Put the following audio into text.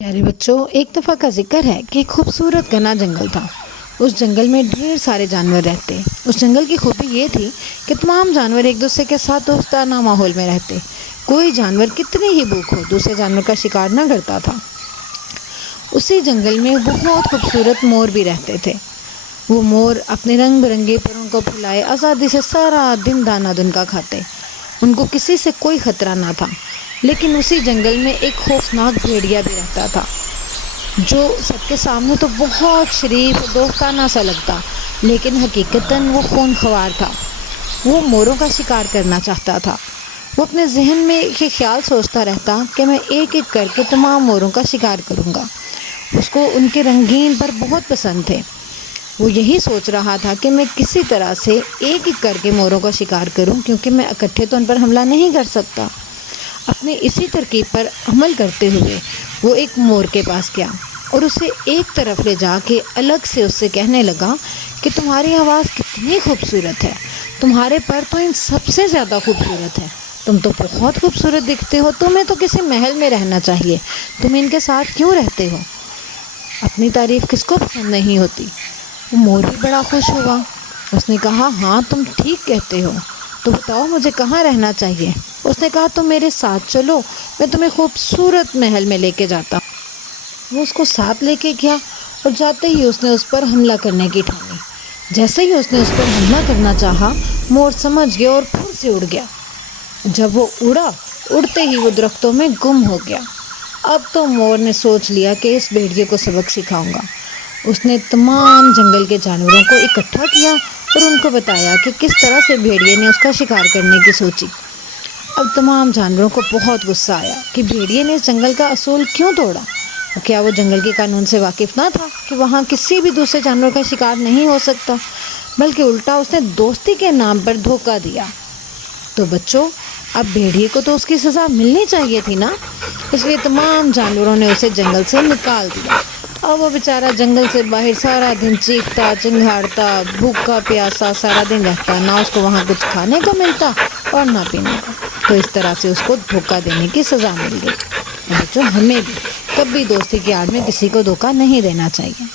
प्यारे बच्चों, एक दफ़ा का जिक्र है कि एक खूबसूरत घना जंगल था। उस जंगल में ढेर सारे जानवर रहते। उस जंगल की खूबी ये थी कि तमाम जानवर एक दूसरे के साथ दोस्ताना माहौल में रहते। कोई जानवर कितनी ही भूख हो दूसरे जानवर का शिकार न करता था। उसी जंगल में बहुत खूबसूरत मोर भी रहते थे। वो मोर अपने रंग बिरंगे परों को फैलाए आज़ादी से सारा दिन दाना दुनका खाते। उनको किसी से कोई खतरा ना था। लेकिन उसी जंगल में एक खौफनाक भेड़िया भी रहता था, जो सबके सामने तो बहुत शरीफ और दोस्ताना सा लगता, लेकिन हकीकतन वो खूनख्वार था। वो मोरों का शिकार करना चाहता था। वो अपने जहन में ये ख्याल सोचता रहता कि मैं एक एक करके तमाम मोरों का शिकार करूँगा। उसको उनके रंगीन पर बहुत पसंद थे। वो यही सोच रहा था कि मैं किसी तरह से एक एक करके मोरों का शिकार करूं, क्योंकि मैं इकट्ठे तो उन पर हमला नहीं कर सकता। अपने इसी तरकीब पर अमल करते हुए वो एक मोर के पास गया और उसे एक तरफ ले जाके अलग से उससे कहने लगा कि तुम्हारी आवाज़ कितनी खूबसूरत है, तुम्हारे पर तो इन सबसे ज़्यादा खूबसूरत है, तुम तो बहुत खूबसूरत दिखते हो, तुम्हें तो किसी महल में रहना चाहिए, तुम इनके साथ क्यों रहते हो? अपनी तारीफ़ किसको पसंद नहीं होती। वो मोर भी बड़ा खुश हुआ। उसने कहा, हाँ तुम ठीक कहते हो, तो बताओ मुझे कहाँ रहना चाहिए? उसने कहा, तुम मेरे साथ चलो, मैं तुम्हें खूबसूरत महल में लेके जाता हूँ। वो उसको साथ लेके गया और जाते ही उसने उस पर हमला करने की ठानी। जैसे ही उसने उस पर हमला करना चाहा, मोर समझ गया और फिर से उड़ गया। जब वो उड़ा, उड़ते ही वो दरख्तों में गुम हो गया। अब तो मोर ने सोच लिया कि इस भेड़िए को सबक सिखाऊंगा। उसने तमाम जंगल के जानवरों को इकट्ठा किया और उनको बताया कि किस तरह से भेड़िए ने उसका शिकार करने की सोची। अब तमाम जानवरों को बहुत गुस्सा आया कि भेड़िए ने इस जंगल का असूल क्यों तोड़ा। क्या वो जंगल के कानून से वाकिफ़ ना था कि वहाँ किसी भी दूसरे जानवर का शिकार नहीं हो सकता, बल्कि उल्टा उसने दोस्ती के नाम पर धोखा दिया। तो बच्चों, अब भेड़िए को तो उसकी सज़ा मिलनी चाहिए थी ना, इसलिए तमाम जानवरों ने उसे जंगल से निकाल दिया। अब वो बेचारा जंगल से बाहर सारा दिन चीखता चिंघाड़ता भूखा प्यासा सारा दिन रहता, ना उसको वहाँ कुछ खाने को मिलता और ना पीने को। तो इस तरह से उसको धोखा देने की सज़ा मिल गई। बच्चों, हमें भी कभी दोस्ती की आड़ में किसी को धोखा नहीं देना चाहिए।